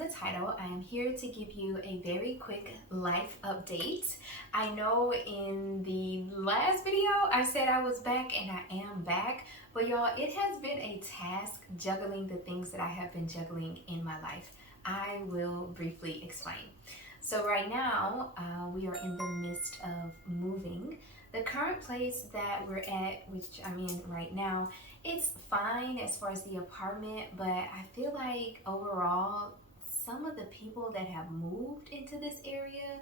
the title, I am here to give you a very quick life update. I know in the last video I said I was back, and I am back, but y'all, it has been a task juggling the things that I have been juggling in my life. I will briefly explain. So right now, we are in the midst of moving. The current place that we're at, which I'm in right now, it's fine as far as the apartment, but I feel like overall, some of the people that have moved into this area,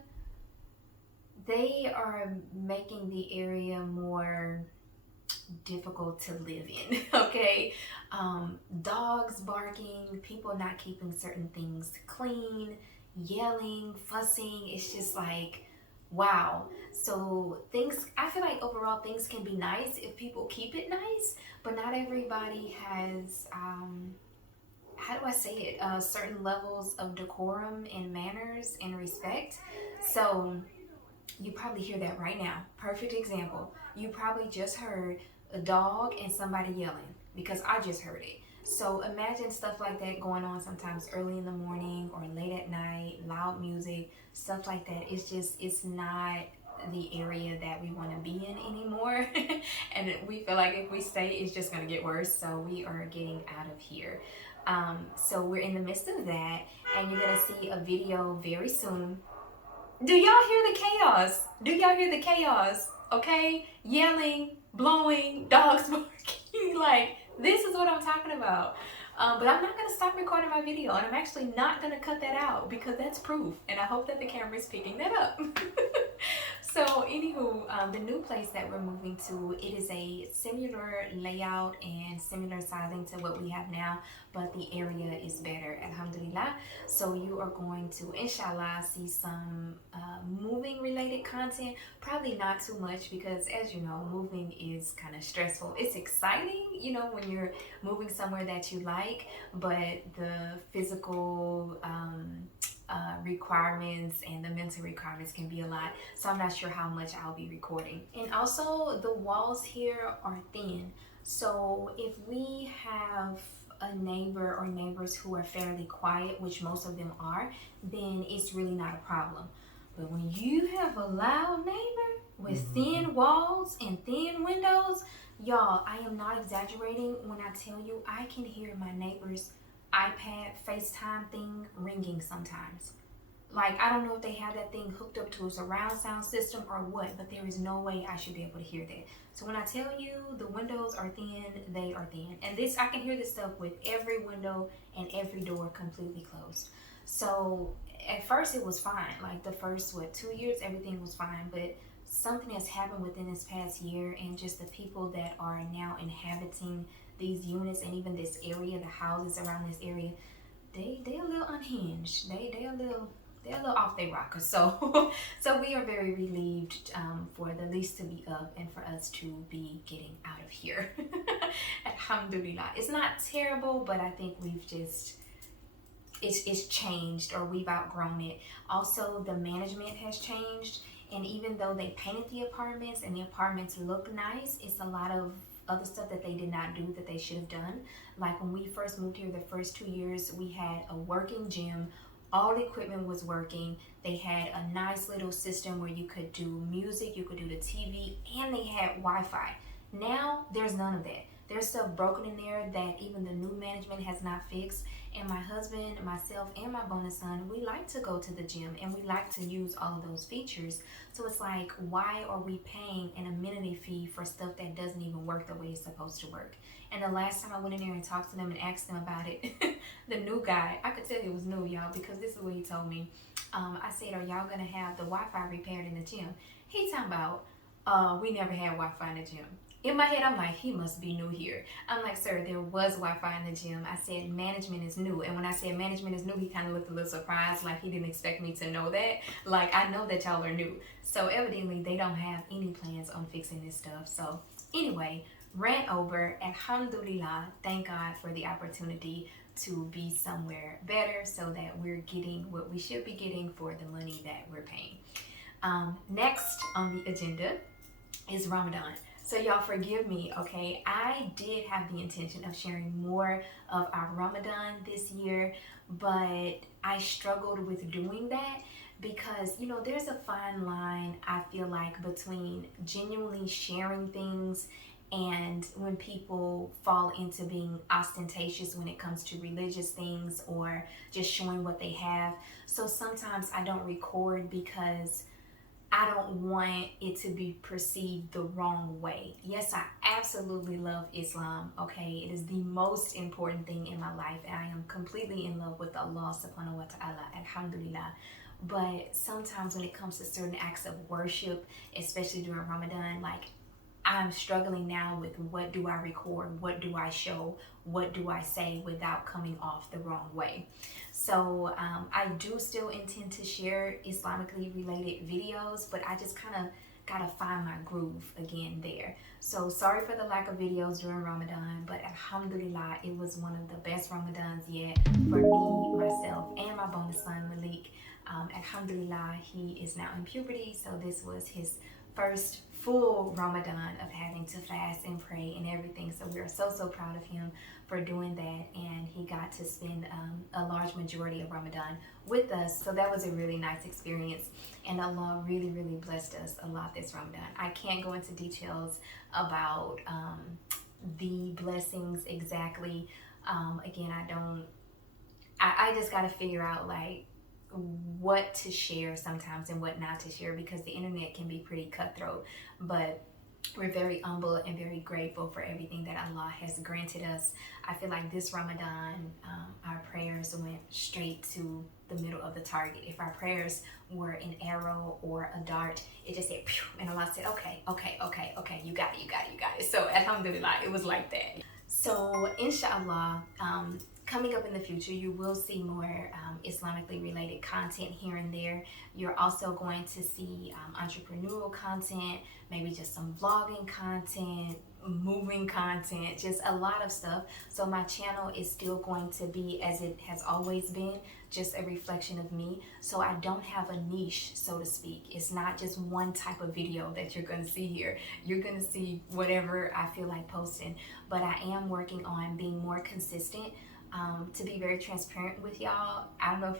they are making the area more difficult to live in. Okay, dogs barking, people not keeping certain things clean, yelling, fussing. It's just like, wow. So things, I feel like overall things can be nice if people keep it nice, but not everybody has how do I say it, certain levels of decorum and manners and respect. So you probably hear that right now. Perfect example. You probably just heard a dog and somebody yelling, because I just heard it. So imagine stuff like that going on sometimes early in the morning or late at night, loud music, stuff like that. It's not the area that we want to be in anymore. And we feel like if we stay, it's just going to get worse. So we are getting out of here. So we're in the midst of that, and you're going to see a video very soon. Do y'all hear the chaos? Do y'all hear the chaos? Okay? Yelling, blowing, dogs barking. Like, this is what I'm talking about. But I'm not going to stop recording my video, and I'm actually not going to cut that out because that's proof, and I hope that the camera is picking that up. So anywho, the new place that we're moving to, it is a similar layout and similar sizing to what we have now, but the area is better, alhamdulillah. So you are going to, inshallah, see some moving related content. Probably not too much because, as you know, moving is kind of stressful. It's exciting, you know, when you're moving somewhere that you like, but the physical requirements and the mental requirements can be a lot. So I'm not sure how much I'll be recording. And also the walls here are thin. So if we have a neighbor or neighbors who are fairly quiet, which most of them are, then it's really not a problem. But when you have a loud neighbor with thin walls and thin windows, y'all, I am not exaggerating when I tell you I can hear my neighbor's iPad FaceTime thing ringing sometimes. Like, I don't know if they have that thing hooked up to a surround sound system or what, but there is no way I should be able to hear that. So when I tell you the windows are thin, they are thin. And this, I can hear this stuff with every window and every door completely closed. So at first it was fine. Like the first, 2 years, everything was fine. But something has happened within this past year, and just the people that are now inhabiting these units and even this area, the houses around this area, they a little unhinged. They a little off their rocker. So we are very relieved for the lease to be up and for us to be getting out of here. Alhamdulillah. It's not terrible, but I think we've just it's changed, or we've outgrown it. Also, the management has changed, and even though they painted the apartments and the apartments look nice, it's a lot of other stuff that they did not do that they should have done. Like when we first moved here, the first 2 years, we had a working gym. All the equipment was working. They had a nice little system where you could do music, you could do the TV, and they had Wi-Fi. Now, there's none of that. There's stuff broken in there that even the new management has not fixed. And my husband, myself, and my bonus son, we like to go to the gym and we like to use all of those features. So it's like, why are we paying an amenity fee for stuff that doesn't even work the way it's supposed to work? And the last time I went in there and talked to them and asked them about it, the new guy, I could tell it was new, y'all, because this is what he told me. I said, are y'all gonna have the Wi-Fi repaired in the gym? He talking about, we never had Wi-Fi in the gym. In my head, I'm like, he must be new here. I'm like, sir, there was Wi-Fi in the gym. I said, management is new. And when I said management is new, he kind of looked a little surprised, like he didn't expect me to know that. Like, I know that y'all are new. So evidently, they don't have any plans on fixing this stuff. So anyway, rant over. Alhamdulillah, thank God for the opportunity to be somewhere better so that we're getting what we should be getting for the money that we're paying. Next on the agenda is Ramadan. So y'all forgive me, okay? I did have the intention of sharing more of our Ramadan this year, but I struggled with doing that because, you know, there's a fine line, I feel like, between genuinely sharing things and when people fall into being ostentatious when it comes to religious things or just showing what they have. So sometimes I don't record because I don't want it to be perceived the wrong way. Yes, I absolutely love Islam, okay? It is the most important thing in my life, and I am completely in love with Allah subhanahu wa ta'ala, alhamdulillah. But sometimes when it comes to certain acts of worship, especially during Ramadan, like, I'm struggling now with what do I record, what do I show, what do I say without coming off the wrong way. So I do still intend to share Islamically related videos, but I just kind of gotta find my groove again there. So sorry for the lack of videos during Ramadan, but alhamdulillah, it was one of the best Ramadans yet for me, myself, and my bonus son Malik. Alhamdulillah, he is now in puberty, so this was his first full Ramadan of having to fast and pray and everything. So we are so proud of him for doing that, and he got to spend a large majority of Ramadan with us. So that was a really nice experience, and Allah really blessed us a lot this Ramadan. I can't go into details about the blessings exactly. Again, I just got to figure out like what to share sometimes and what not to share, because the internet can be pretty cutthroat. But we're very humble and very grateful for everything that Allah has granted us. I feel like this Ramadan, our prayers went straight to the middle of the target. If our prayers were an arrow or a dart, it just said pew, and Allah said, okay, you got it. So alhamdulillah, it was like that. So inshallah, coming up in the future, you will see more Islamically related content here and there. You're also going to see entrepreneurial content, maybe just some vlogging content, moving content, just a lot of stuff. So my channel is still going to be as it has always been, just a reflection of me. So I don't have a niche, so to speak. It's not just one type of video that you're going to see here. You're going to see whatever I feel like posting, but I am working on being more consistent. To be very transparent with y'all, I don't know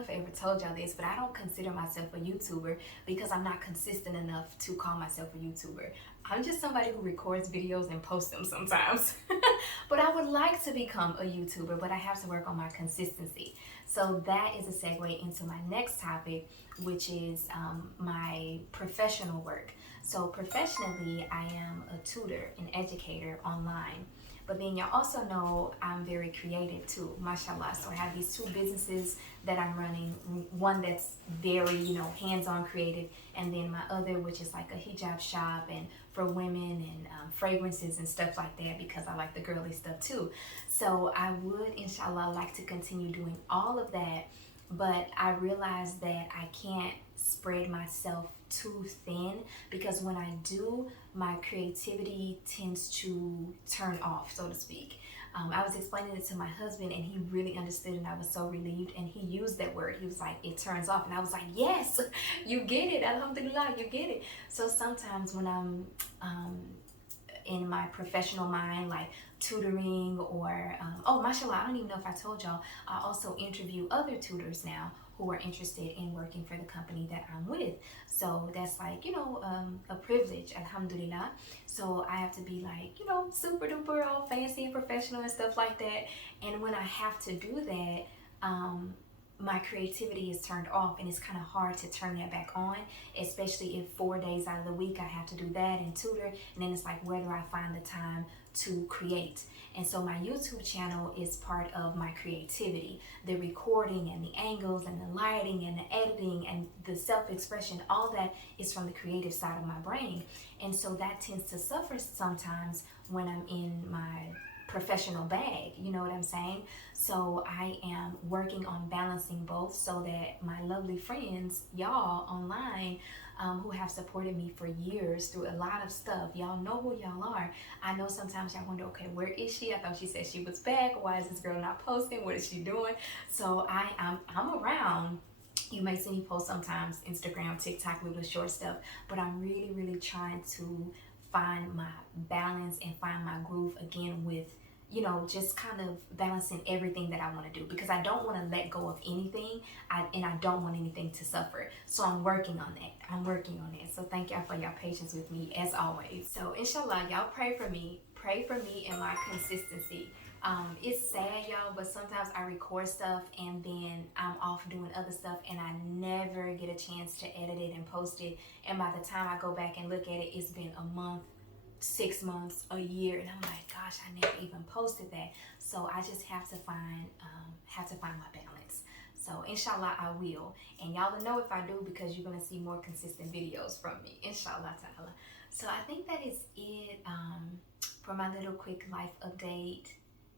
if I ever told y'all this, but I don't consider myself a YouTuber because I'm not consistent enough to call myself a YouTuber. I'm just somebody who records videos and posts them sometimes. But I would like to become a YouTuber, but I have to work on my consistency. So that is a segue into my next topic, which is my professional work. So professionally, I am a tutor, an educator online. But then y'all also know I'm very creative too, mashallah. So I have these two businesses that I'm running. One that's very, hands-on creative, and then my other, which is like a hijab shop and for women and fragrances and stuff like that, because I like the girly stuff too. So I would, inshallah, like to continue doing all of that, but I realized that I can't spread myself too thin, because when I do, my creativity tends to turn off, so to speak. I was explaining it to my husband, and he really understood, and I was so relieved, and he used that word. He was like, it turns off, and I was like, yes, you get it, alhamdulillah, you get it. So sometimes when I'm in my professional mind, like tutoring or oh, mashallah, I don't even know if I told y'all, I also interview other tutors now who are interested in working for the company that I'm with. So that's like, a privilege, alhamdulillah. So I have to be like, super duper all fancy and professional and stuff like that. And when I have to do that, my creativity is turned off, and it's kind of hard to turn that back on, especially if 4 days out of the week I have to do that and tutor, and then it's like, where do I find the time to create? And so my YouTube channel is part of my creativity. The recording and the angles and the lighting and the editing and the self-expression, all that is from the creative side of my brain. And so that tends to suffer sometimes when I'm in my professional bag, you know what I'm saying? So I am working on balancing both so that my lovely friends, y'all online, who have supported me for years through a lot of stuff, y'all know who y'all are. I know sometimes y'all wonder, okay, where is she? I thought she said she was back. Why is this girl not posting? What is she doing? So I'm around. You may see me post sometimes, Instagram, TikTok, little short stuff, but I'm really trying to find my balance and find my groove again with you know, just kind of balancing everything that I want to do, because I don't want to let go of anything, and I don't want anything to suffer. So I'm working on that. I'm working on that. So thank y'all for your patience with me as always. So inshallah, y'all pray for me. Pray for me and my consistency. It's sad, y'all, but sometimes I record stuff and then I'm off doing other stuff and I never get a chance to edit it and post it. And by the time I go back and look at it, it's been a month, 6 months, a year, and I'm like, gosh, I never even posted that. So I just have to find my balance. So inshallah, I will, and y'all will know if I do, because you're gonna see more consistent videos from me, inshallah ta'ala. So I think that is it for my little quick life update.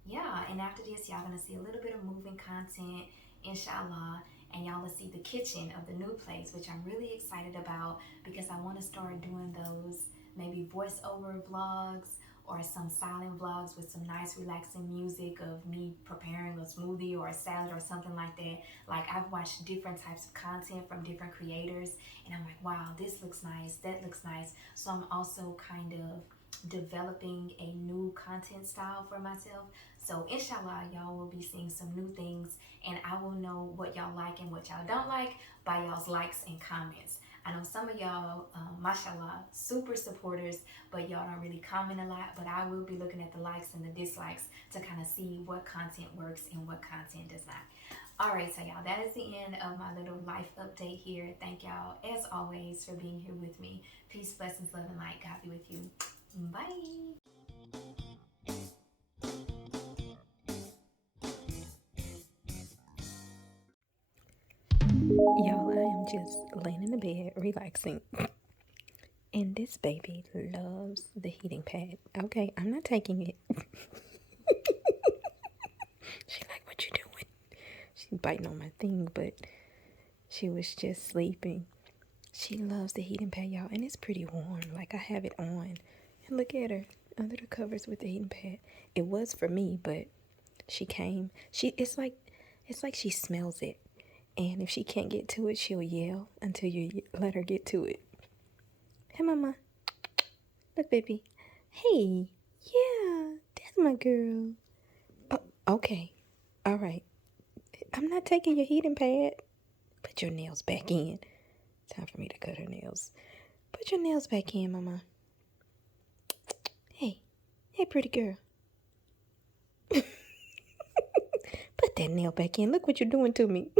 Yeah, and after this, y'all gonna see a little bit of moving content, inshallah, and y'all will see the kitchen of the new place, which I'm really excited about, because I want to start doing those maybe voiceover vlogs or some silent vlogs with some nice relaxing music of me preparing a smoothie or a salad or something like that. Like, I've watched different types of content from different creators and I'm like, wow, this looks nice, that looks nice. So I'm also kind of developing a new content style for myself. So inshallah, y'all will be seeing some new things, and I will know what y'all like and what y'all don't like by y'all's likes and comments. I know some of y'all, mashallah, super supporters, but y'all don't really comment a lot. But I will be looking at the likes and the dislikes to kind of see what content works and what content does not. All right, so y'all, that is the end of my little life update here. Thank y'all, as always, for being here with me. Peace, blessings, love, and light. God be with you. Bye. Y'all, I am just laying in the bed, relaxing. And this baby loves the heating pad. Okay, I'm not taking it. She like, what you doing? She biting on my thing, but she was just sleeping. She loves the heating pad, y'all, and it's pretty warm. Like, I have it on. And look at her under the covers with the heating pad. It was for me, but she came. It's like she smells it. And if she can't get to it, she'll yell until you let her get to it. Hey, mama. Look, baby. Hey. Yeah, that's my girl. Oh, okay. All right. I'm not taking your heating pad. Put your nails back in. Time for me to cut her nails. Put your nails back in, mama. Hey. Hey, pretty girl. Put that nail back in. Look what you're doing to me.